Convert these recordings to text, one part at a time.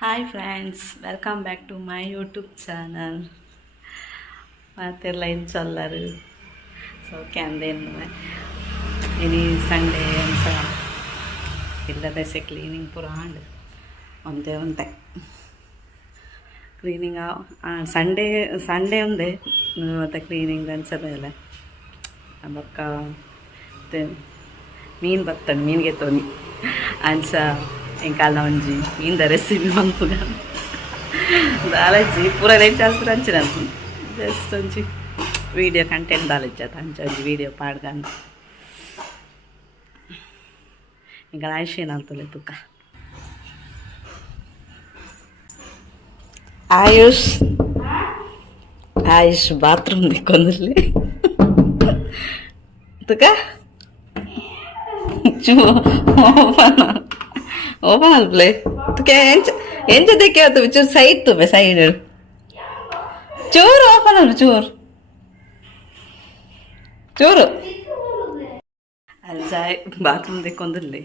Hi friends, welcome back to my YouTube channel. മറ്റെല്ലാം ചൊല്ലറ് സോക്കെ എന്തേന്ന് ഇനി ಸಂಡೇ ಅಂತ ಇಲ್ಲದಸೆ ಕ್ಲೀನಿಂಗ್ ಪೂರ ಆಂಡ್ ಒಂದೇ ಒಂದೇ ಕ್ಲೀನಿಂಗ್ ಸಂಡೇ ಸಂಡೇ ಒಂದೇ ಮತ್ತು ಕ್ಲೀನಿಂಗ್ ಅನ್ಸೋದಲ್ಲ ಬೊಕ್ಕ ಮೀನು ಬರ್ತದೆ ಮೀನಿಗೆ ತೊನಿ ಅಂಚ ಎಂಕಾಲ ಒಂಜಿ ಮೀನ್ದ ರೆಸಿಪಿ ಮಲ್ಪುಗ ದಾಲಜ್ಜಿ ಪೂರ ನೆಂಚ ಅಲ್ಪುರ ಅಂಚಿನ ಜಸ್ಟ್ ಒಂಜಿ ವೀಡಿಯೋ ಕಂಟೆಂಟ್ ದಾಲಜ್ಜ ಅಂಚ ಒಂಜಿ ವೀಡಿಯೋ ಪಾಡ್ಗಂದು ಈಗ ಆಯುಷೇನು ಅಂತಲೇ ತುಕ ಆಯುಷ್ ಬಾತ್ರೂಮ್ ದಿಕ್ಕೊಂದಿರ್ಲಿ ತುಕ ಓಪನ್ ಅಲ್ಪ್ಲೆ ತುಕೆ ಎಂಚ ದಿಕ್ಕೆ ಆಯ್ತು ಚೂರು ಸೈಡ್ ತುಬೆ ಸೈಡ್ ಚೂರು ಓಪನ್ ಅಲ್ಲ ಚೂರು ಚೂರು ಅಲ್ಜ ಬಾತ್ರೂಮ್ ದಿಕ್ಕೊಂದಿರ್ಲಿ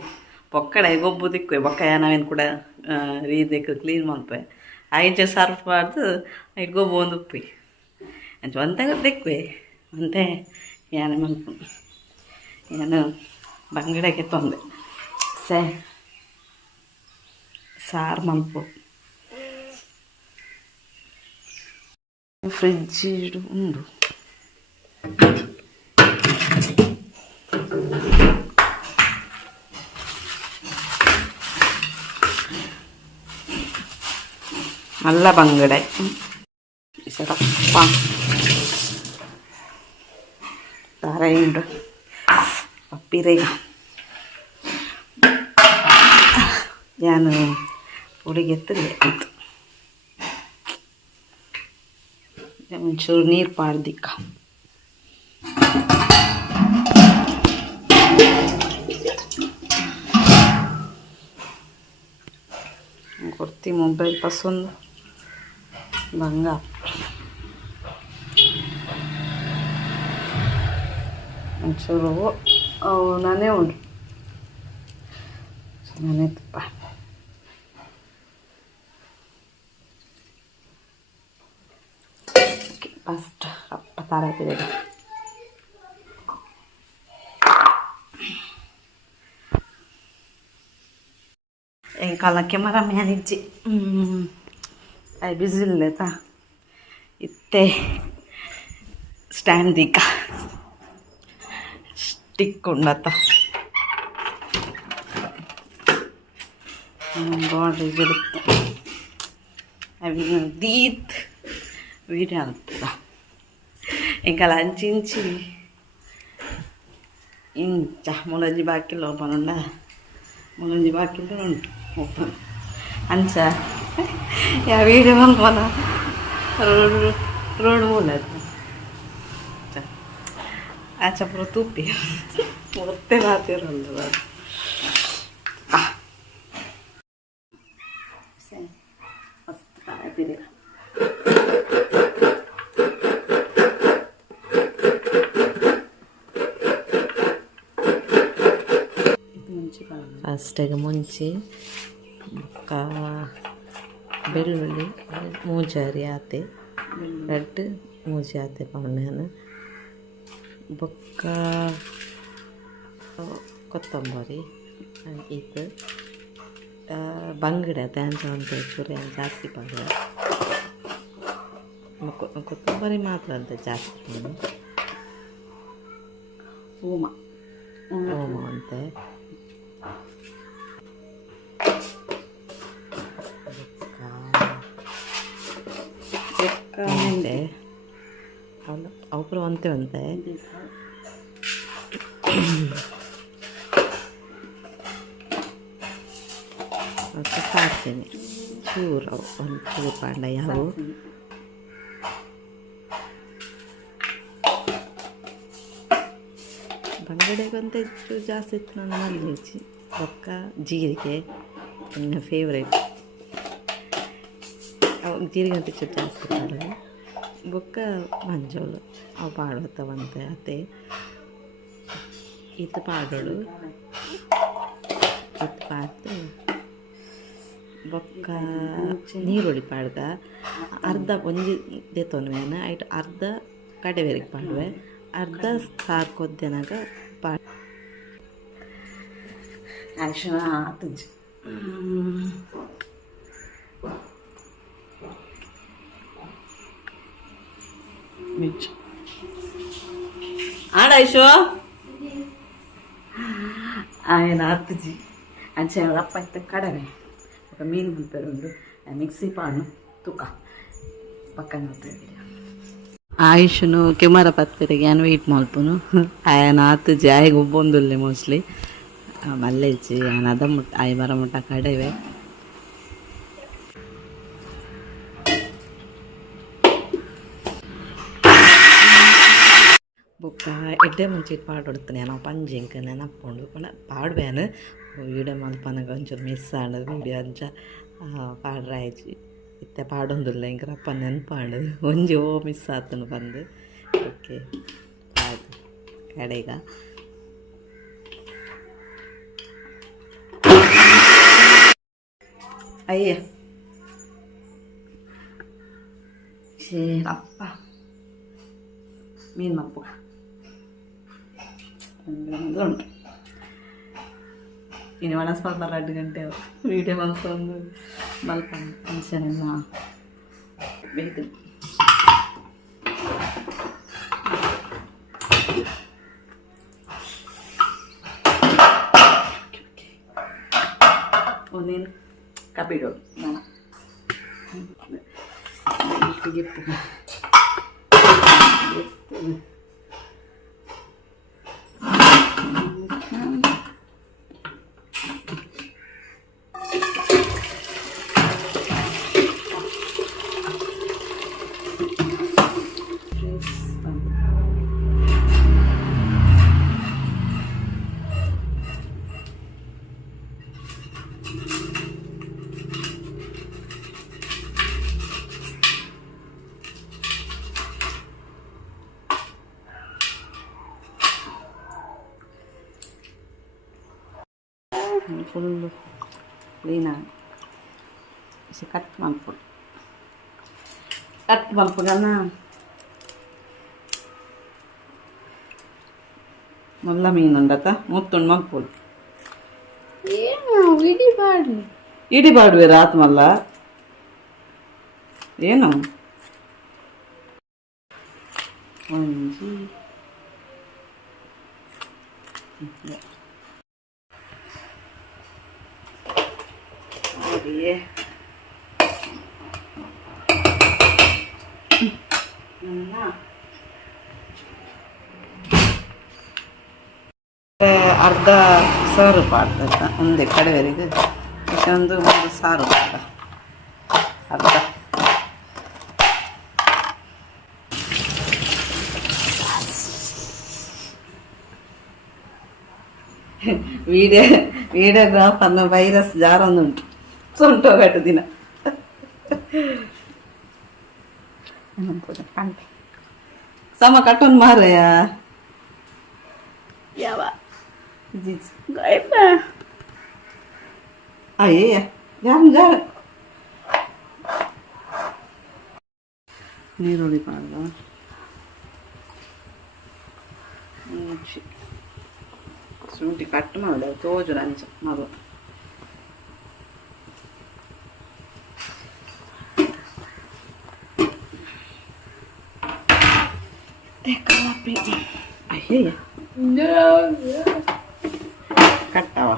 ಬೊಕ್ಕಡೆ ಗೊಬ್ಬು ದಿಕ್ಕುವೆ ಬೊಕ್ಕ ನಾವೇನು ಕೂಡ ರೀದಿಕ್ಕೆ ಕ್ಲೀನ್ ಮಾಡ್ಪೆ ಐಜ ಸರ್ಫ್ ಮಾಡ್ದು ಐ ಗೊಬ್ಬು ಒಂದು ಉಪ್ಪಿ ಅಂಚ ಒಂತಾಗ ದಿಕ್ಕುವೆ ಅಂತೆ ಏನ ಮಲ್ಪು ಏನು ಬಂಗಡೆಗೆ ತೊಂದೆ ಸಾರು ಮಲ್ಪು ಫ್ರಿಡ್ಜ್ ಉಂಡು നല്ല ಬಂಗಡೆ ಸರಪ್ಪ ತಾರೆಯುಂಡು ಪಪ್ಪಿರೇಗ ನಾನು ಹುಡುಗೆತ್ತಲೆ ಆಯಿತು ಒಂಚೂರು ನೀರು ಪಾಡ್ದಿಕ್ಕ ಕೊಡ್ತಿ ಮೊಬೈಲ್ ಪಸಂದು ಬಂಗ ಒಂಚೂರು ಅವು ನಾನೇ ಉಂಡು ನಾನೇ ತುಪ್ಪ ಫಸ್ಟ್ ಅಪ್ಪ ತಾರಾಯ್ತಿದೆ ಕಾಲಕ್ಕೆ ಮರ ಮ್ಯಾನಿಜ್ಜಿ ಬಿಸಿ ಇಲ್ಲತ ಇತ್ತೆ ಸ್ಟ್ಯಾಂಡ್ ದಿಕ್ಕ ಸ್ಟಿಕ್ ಉಂಡತ್ತ ಬಾಡಿ ಬಿಡುತ್ತೆ ದೀತ್ ವೀಡಿಯೋ ಆಗ್ತದ ಇಂಕಲ ಅಂಚಿ ಇಂಚ ಮುಳಂಜಿ ಬಾಕಿಲ್ಲ ಓಪನ್ ಉಂಡ ಮುಳಂಜಿ ಬಾಕಿಲ್ಲ ಉಂಟು ಓಪನ್ ಅಂಚ ಯಾ ವೀಡಿಯೋ ಮಲ್ಪನ ರೋಡ್ ಮೂಲ ಆಚ ಪುರ ತುಪ್ಪಿ ಮತ್ತೆ ಮಾತಿರಲ್ಲ ಮಸ್ತ್ ಕಾಯ್ತಿರಿ ಫಸ್ಟಿಗೆ ಮುಂಚೆ ಬೊಕ್ಕ ಬೆಳ್ಳುಳ್ಳಿ ಮೂಜಾರಿ ಆತೆ ರೆಡ್ ಮೂಜಿ ಆತೆ ಪೌಂಡ್ಯಾನ ಬೊಕ್ಕ ಕೊತ್ತಂಬರಿ ಇದು ಬಂಗಡೆ ತ್ಯಾಂಚ ಅಂತ ಪೂರ ಜಾಸ್ತಿ ಪಾಡ ಕೊತ್ತಂಬರಿ ಮಾತ್ರ ಅಂತ ಜಾಸ್ತಿ ಓಮ ಅಂತೆ ಅವುಪುರ ಒಂತೆ ಮತ್ತು ಸಾಸಿವೆ ಚೂರು ಒಂದು ಚೂರು ಪಾಂಡ ಯಾವ ಬಂಗಡೆಗಂತ ಹೆಚ್ಚು ಜಾಸ್ತಿ ಇತ್ತು ನನ್ನ ಮಲ್ಲಿಗೆ ಬೊಕ್ಕ ಜೀರಿಗೆ ನನ್ನ ಫೇವ್ರೇಟ್ ಜೀರಿಗೆ ಅಂತ ಹೆಚ್ಚು ಜಾಸ್ತಿ ಮಾಡೋದು ಬೊಕ್ಕ ಮಂಜೋಳು ಅವು ಪಾಡೋತವಂತೆ ಅತ್ತೆ ಇದು ಪಾಡೋಳು ಇದು ಪಾಡ್ದು ಬೊಕ್ಕ ನೀರುಳ್ಳಿ ಪಾಡ್ದ ಅರ್ಧ ಒಂಜಿ ದೇತೊನ್ವೇನ ಐಟ್ ಅರ್ಧ ಕಡೆಬೇರಿಗೆ ಪಾಡುವೆ ಅರ್ಧ ಸಾರು ಕೊದ್ದೆನಾಗ ಪಾಡ್ ಆಕ್ಷಣ ಆತಜ್ಜಿ ಮಿರ್ಚಿ ಆಡಾಯ್ಶು ఆయన అత్తజీ అంచే రప్ప అయితే కడవే ఒక మీను మునిపారు ఉండు మిక్సీ పాను ತುಕ ಪಕ್ಕನ ಆಯುಷನು ಕೆಮರ ಪತ್ತೆರಿಗೆ ಏನು ವೆಯ್ಟ್ ಮಲ್ಪುನು ఆయన ಅತ್ತಜಿ ಆಯ್ಗೆ ಒಬ್ಬೊಂದುಲ್ಲೆ ಮೋಸ್ಟ್ಲಿ ಮಲ್ಲೆ ಇಚ್ಚಿ ఆయన ಅದ ಮುಟ್ಟ ಆಯ್ ಬರ ಮುಟ್ಟ ಕಡವೆ ಬೊಕ್ಕ ಎಡ್ಡೆ ಮುಂಚೆ ಪಾಡೊಡ್ತಾನೆ ನಾವು ಪಂಜಿಂಕ ನೆನಪುಂಡು ಪಾಡ್ಬೇನು ವೀಡಿಯೋ ಮಲ್ಪನಾಗ ಒಂಚೂರು ಮಿಸ್ ಆಡೋದು ವೀಡಿಯೋ ಅಂಚ ಪಾಡ್ರಾಯ್ಜಿ ಇತ್ತೆ ಪಾಡೊಂದಿಲ್ಲ ಇಂಕರಪ್ಪ ನೆನಪಾಡು ಒಂಜಿ ಓ ಮಿಸ್ ಆತನು ಬಂದು ಓಕೆ ಆಯ್ತು ಕಡೆಗ ಅಯ್ಯ ಶೇರಪ್ಪ ಮೀನು ಮಪ್ಪು ಉಂಟು ಇನ್ನು ಒಣಸ್ ಮಲ್ಪಲ್ಲ 2 ಗಂಟೆ ವೀಡಿಯೋ ಮಲ್ಕೊಂಡು ಮಲ್ಕೊಂಡು ಫಂಕ್ಷನೆಲ್ಲ ಬೇಕು ಒಂದೇನು ಕಪಿಡು ನಾನು ಫುಲ್ಲು ಕ್ಲೀನಾಗಿ ಕಟ್ ಮಾಡ್ಕೊಡು ಕಟ್ ಮಾಡ್ಕೊಡೋಣ ಮೊಲ್ಲ ಮೀನು ಉಂಡತ ಮುತ್ತುಂಡು ಮಲ್ಪೊಡು ಏನು ಇಡಿಬಾಡ್ವೆ ರಾತ್ ಮಲ್ಲ ಏನು ಒಂಜಿ ಅರ್ಧ ಸಾರು ಪಾಡ್ದ ಒಂದೇ ಕಡೆವರೆಗೆ ಒಂದು ಸಾರು ಪಾಡ ಅರ್ಧ వీడియోగ్రాఫ్ అన్న వైరస్ జారం ఉంటు సొంటోగట్టు దిన సమ కట్టను మారయా యావా అయ్యే జారం జారం ನೀರುಳ್ಳಿ ಪಾಡ್ದ ಶುಂಠಿ ಕಟ್ ಮಾಡ ತೋಜು ರಂಚ ಮಗು ಕಟ್ಟವ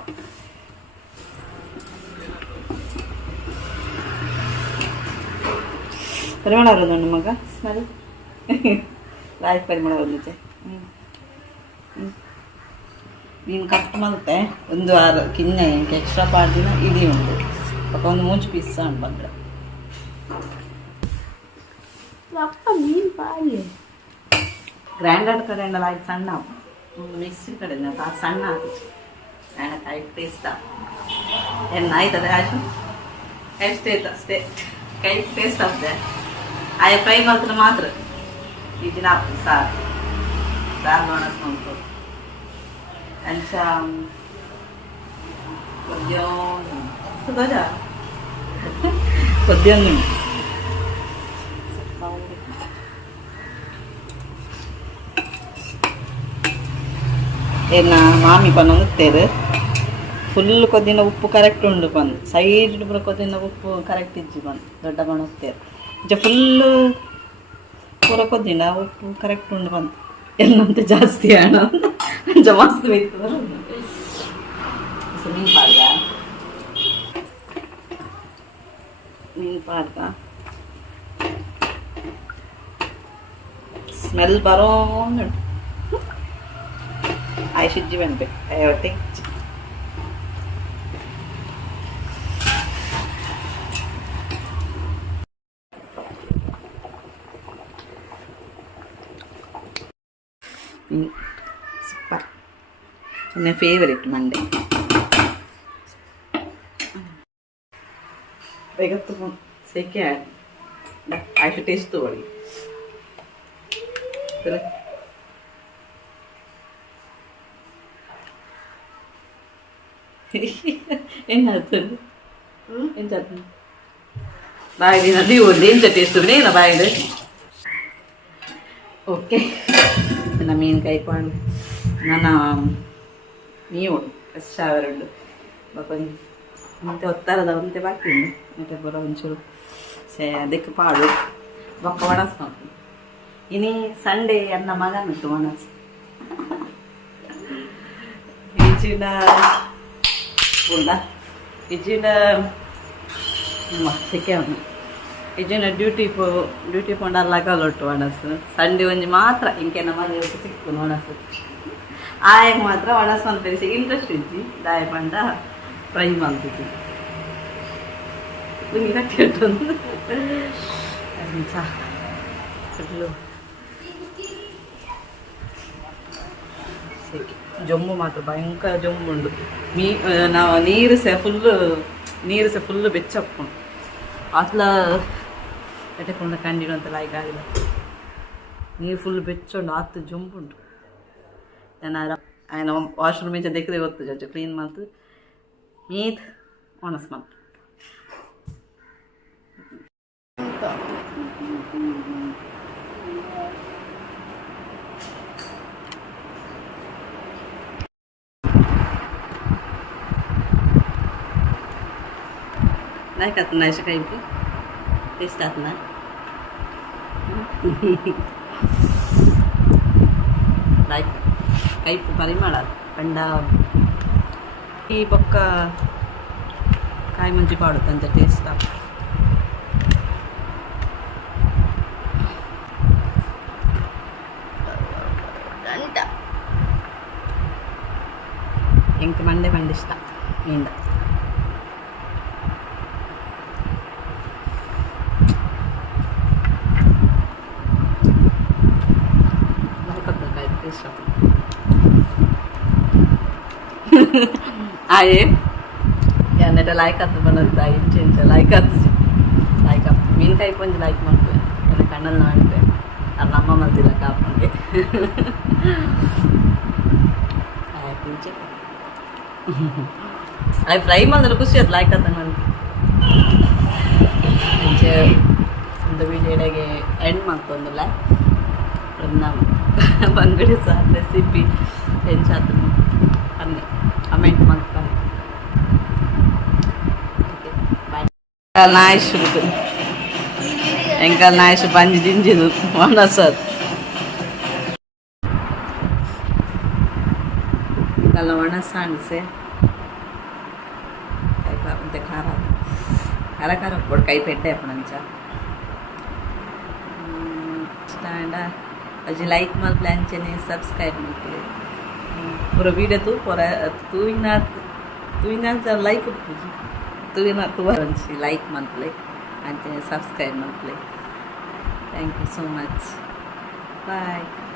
ಪರಿಮಳ ಬರೋದು ಮಗ ಸ್ಮೆಲ್ ರಾಜ್ ಪರಿಮಳ ಬಂದಿದೆ ನೀನು ಕಟ್ ಮತ್ತೆ ಒಂದು ವಾರ ಕಿನ್ನ ಎಂಟು ಎಕ್ಸ್ಟ್ರಾ ಪಾಡ್ದಿನ ಇಡೀ ಉಂಟು ಪಾಪ ಒಂದು 3 ಪೀಸ್ ಉಂಟು ಬಂದ್ರೆ ಅಪ್ಪ ಮೀನು ಪಾಡಿ ಗ್ರೈಂಡರ್ ಕಡೆಯಿಂದ ಆಯ್ತು ಸಣ್ಣ ಮಿಕ್ಸಿ ಕಡೆಯಿಂದ ಸಣ್ಣ ಹಾಕಿச்சு எனக்கு கை டேஸ்டா என்ன ஆಯ್ತದೆ ಆಯ್ತು ಅಷ್ಟೇ ಅಷ್ಟೇ ಕೈ ಟೇಸ್ಟ್ ಆಗ್ತದೆ ಆಯ ಫ್ರೈ ಮಾತ್ರ ಈ ದಿನ ಸಾರು ನೋಡೋದು ಅಂಚ sudah ಕೊದ್ದಿಯನ್ನು ಏನ ಮಾಮಿ ಪನ್ನೊಂದುತ್ತೇರು ಫುಲ್ ಕೊದ್ದಿನ ಉಪ್ಪು ಕರೆಕ್ಟ್ ಉಂಡು ಬಂದು ಸೈಡ್ ಪೂರ ಕೊದ್ದಿನ ಉಪ್ಪು ಕರೆಕ್ಟ್ ಇಜ್ಜಿ ಬಂದು ದೊಡ್ಡ ಬಣ್ಣತ್ತೇರು ಇಜ ಫುಲ್ಲು ಪೂರ ಕೊದ್ದಿನ ಉಪ್ಪು ಕರೆಕ್ಟ್ ಉಂಡು ಬಂದು ಎಲ್ಲಂತೆ ಜಾಸ್ತಿ ಹಣ ಅಂಚ ಮಸ್ತ್ ಬೇಕು ಮೀನು ಪಾಡ್ದ ಮೀನು ಪಾಡ್ದ ಸ್ಮೆಲ್ ಬರೋಂದುಂಟು ಆಯ್ಸಿಜ್ಜಿ ಬಂದ್ಬೇಕು ಹೊಟ್ಟೆ ಸೂಪರ್ ನನ್ನ ಫೇವರೇಟ್ ಮಂಡೆ ಬೇಗತ್ತು ಸೆಕೆ ಆಯ್ತು ಟೇಸ್ಟ್ ತಗೊಳ್ಳಿ ಏನಾಯ್ತು ಎಂತ ಬಾಯಿಲಿ ನದಿ ಒಂದು ಎಂಚ ಟೇಸ್ಟ್ ನೇನ ಬಾಯಿಲಿ ಓಕೆ ನನ್ನ ಮೀನು ಕೈಕೊಂಡು ನನ್ನ ನೀವು ಫ್ರೆಶ್ ಅವರುಂಡು ಬಾಕೊಂದು ಮತ್ತೆ ಒತ್ತಾರದ ಒಂತೆ ಬಾಕಿ ಉಂಡು ಮತ್ತೆ ಬರ ಒಂಚೂರು ಅದಕ್ಕೆ ಪಾಡು ಬೊಕ್ಕ ಒಣಸ್ಕೊಂಡು ಇನಿ ಸಂಡೇ ಅನ್ನ ಮಗನಿತ್ತು ಒಣಸ್ ಈಜಿನ ಉಂಡ ಈಜಿನ ಸೆಕೆ ಅವನು ಈಜಿನ ಡ್ಯೂಟಿ ಪೋಂಡ ಲಗಲೊಟ್ಟು ಒಣಸು ಸಂಡೆ ಒಂಜಿ ಮಾತ್ರ ಇಂಕೆನ ಮನೆ ಸಿಕ್ಕು ಒಣಸು ಆಯಗೆ ಮಾತ್ರ ಒಣಸು ಅಂತ ಇಂಟ್ರೆಸ್ಟ್ ಇದ್ದಿ ದಾಯ ಪಂಡ ಫ್ರೈ ಮಾಡ್ತಿದ್ವಿ ನೀರ ಕೇಳ್ತಂದು ಫುಲ್ಲು ಜೊಂಬು ಮಾತ್ರ ಭಯಂಕರ ಜೊಂಬು ಉಂಡು ನಾವು ನೀರು ಸಹ ಫುಲ್ಲು ಬೆಚ್ಚಪ್ಪುಂಡು ಅತ್ಲ ಎಟೆಕೊಂಡ ಕಂಡಿಡು ಅಂತ ಲಾಯ್ಕ್ ಆಗಿಲ್ಲ ನೀರು ಫುಲ್ ಬೆಚ್ಚುಂಡು ಆತು ಜೊಂಬುಂಡು ఆయన వాష్రూమ్ నుంచి దగ్గరే వస్తుంది కొంచెం clean month meet onus month नाही का नाही काही टेस्ट आत ना लाईक काही परिमळ पंड ही बक्क काय म्हणजे पाडू त्यांचा टेस्ट ఇంక మండే పండిస్తా ఏంట आहे याने लायक आता बनत इंच लायक लायक मीन काही पण लायक म्हणतोय त्याने कಣ್ಣಲ್ಲಿ ಮಾಡ್ತೇವೆ ಅದು ನಮ್ಮ ಮಲ್ದಿಲ್ಲ ಕಾಪಂಗೆ ಆಯ್ತು ಅದು ಫ್ರೈ ಮಾಡಿದ್ರೆ ಖುಷಿ ಅದು ಲೈಕ್ ಅಂತ ನನಗೆ ಒಂದು ವಿಡಿಯೋಗೆ ಎಂಡ್ ಮಾಡ್ತೊಂದಿಲ್ಲ ನಮ್ಮ ಬಂಗಡಿ ಸಹ ರೆಸಿಪಿ ಹೆಂಚಾತು ಅನ್ನಿ ಕಮೆಂಟ್ ಮಾಡ್ತಾರೆ ನಾಯಿಸ್ ಎಂಕಲ್ ನಾಯಿಸ್ ಬಂಜಿ ದಿಂಜಿದು ಒಣಸದು ಕಲ್ಲ ಒಣಸ ಅನಿಸೆ ಮತ್ತೆ ಖಾರ ಖಾರ ಖಾರ ಕೊಡು ಕೈ ಪೆಟ್ಟೆ ಅಪ್ಪಣಂಚ ಸ್ಟ್ಯಾಂಡ ಅಜ್ಜಿ ಲೈಕ್ ಮಾಡ್ಲಿ ಅಂಚೆನೆ ಸಬ್ಸ್ಕ್ರೈಬ್ ಮಾಡ್ತೀವಿ पूरा वीडियो तू लाईक तू लाईक मंथले आणि सब्सक्राइब मंथले थँक्यू सो मच बाय.